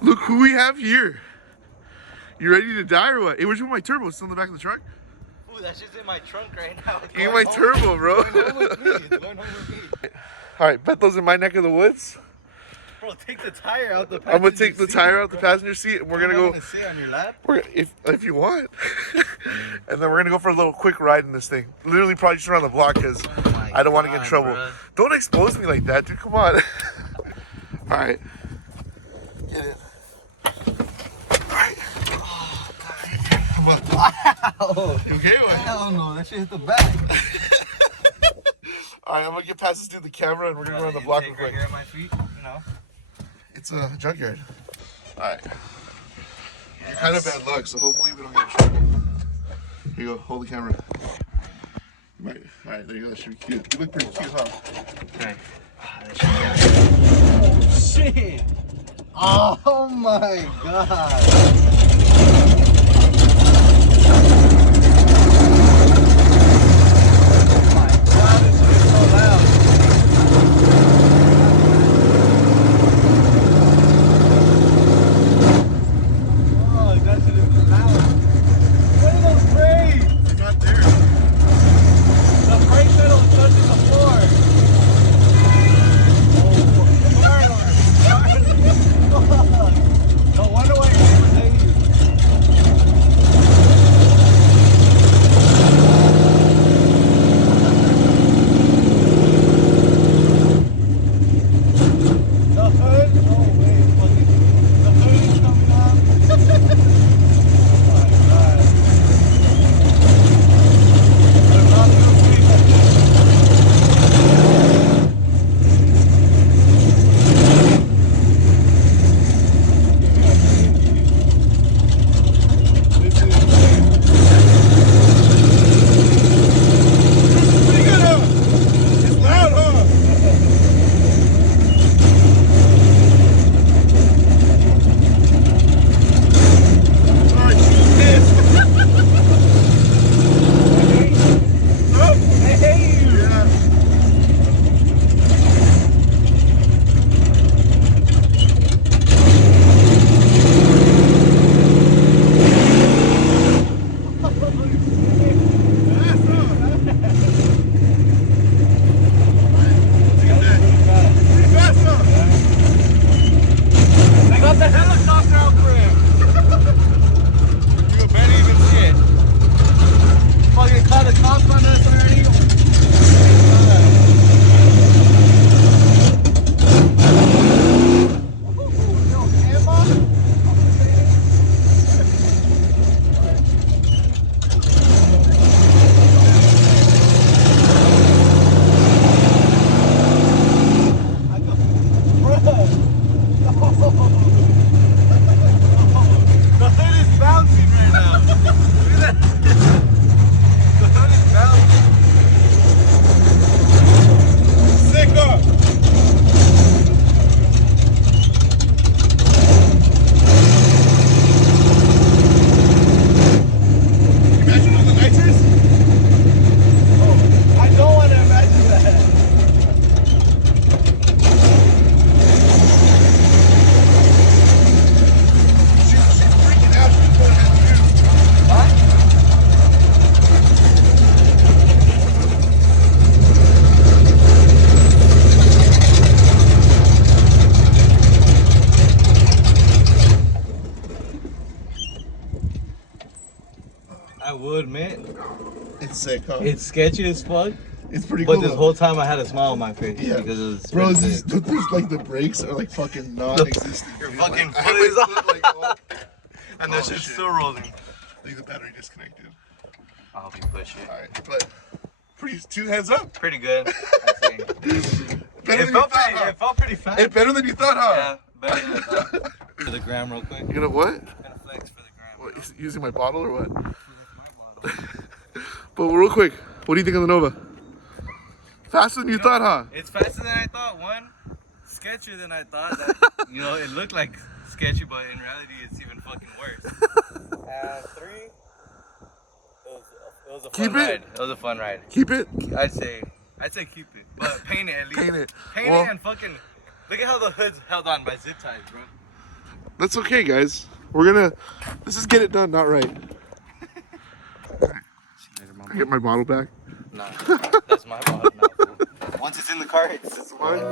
Look who we have here. You ready to die or what? Hey, where's my turbo? Still in the back of the truck? Ooh, that's just in my trunk right now. In my turbo, bro. Going home with me. It's going home with me. Alright, Beto's in my neck of the woods. Bro, take the tire out the passenger seat. I'm gonna take the tire out the passenger seat and we're gonna go. Gonna sit on your lap? If you want. And then we're gonna go for a little quick ride in this thing. Literally probably just around the block because I don't want to get in trouble. Bro. Don't expose me like that, dude. Come on. Alright. Get in. Alright. Come on. Wow. You okay? What? Hell no, that shit hit the back. Alright, I'm gonna get past this dude the camera and we're gonna go around the block real quick. Here at my feet, you know. It's a junkyard. Alright. You're kind of bad luck, so hopefully we don't get in trouble. Here you go, hold the camera. Alright, there you go, that should be cute. You look pretty cute, huh? Okay. Oh shit! Oh my god! I would admit, it's sick, huh? it's sketchy as fuck. It's pretty cool. But this whole time I had a smile on my face. Yeah. Because it was bro, this like the brakes are like fucking non-existent. Your dude. fucking like, foot is on. like, oh, and that shit's still rolling. I think the battery disconnected. I hope you push it. Alright, but pretty 2 hands up. Pretty good, I'd say. It felt pretty fast. It's better than you thought, huh? Yeah, better than I thought. For the gram real quick. You're gonna what? I'm gonna flex for the gram. What, using my bottle or what? But real quick, what do you think of the Nova? Faster than you thought, huh? It's faster than I thought. One, sketchier than I thought. That, it looked like sketchy, but in reality, it's even fucking worse. And 3, it was a fun ride. It was a fun ride. Keep it? I'd say keep it, but paint it at least. Paint it. Paint it and fucking look at how the hood's held on by zip ties, bro. That's okay, guys. We're gonna. This is get it done, not right. I get my bottle back. Nah, that's my bottle now, fool. Once it's in the car, it's It's mine.